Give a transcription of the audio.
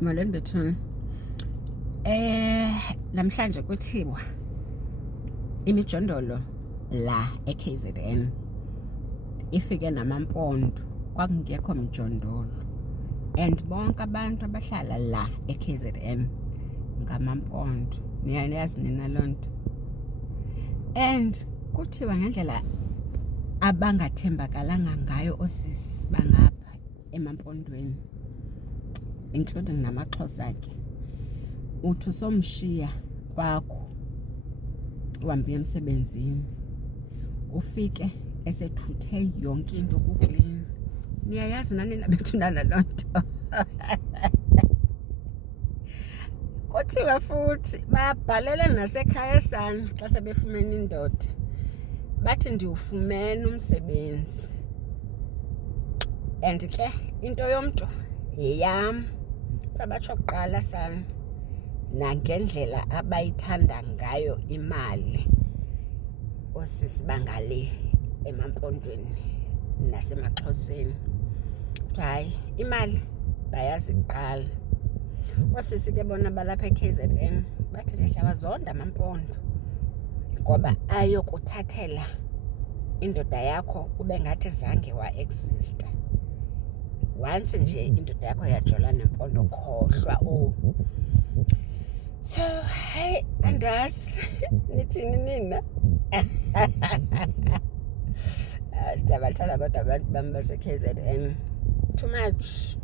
Molweni bethuna. Namhlanje kuthiwa imijondolo la eKZN ifike namampondo, kwakungekho mjondolo, and bonke abantu abahlala la eKZN ngamampondo. Niyayazi nina loo nto? And kuthiwa ngendlela abangathembakalanga ngayo osisi bangapha emampondweni, including namaXhosa ke, uthi usomshiya kwakho uhambe emsebenzini ufike esethuthe yonke into kuclean. Niyayazi nani nabethunana loo nto? Kuthiwa futhi babhalele nasekhaya sana xa sebefumene indoda, bathi ndiwufumene umsebenzi, and ke into yomntu yeyam. Babatsho kuqala sana nangendlela abayithanda ngayo imali osisi bangale emampondweni nasemaXhoseni. Hayi, imali bayazi kuqala. Osisi ke bona balapha eKZN bathi siyawazonda amampondo ngoba ayokuthathela indoda yakho ube ngathi zange wa-exista. Once nje indoda yakho yajola nempondo, khohlwa so hey, andazi nithini nina? Ndiyabathanda kodwa abantu bami base-KZN too much.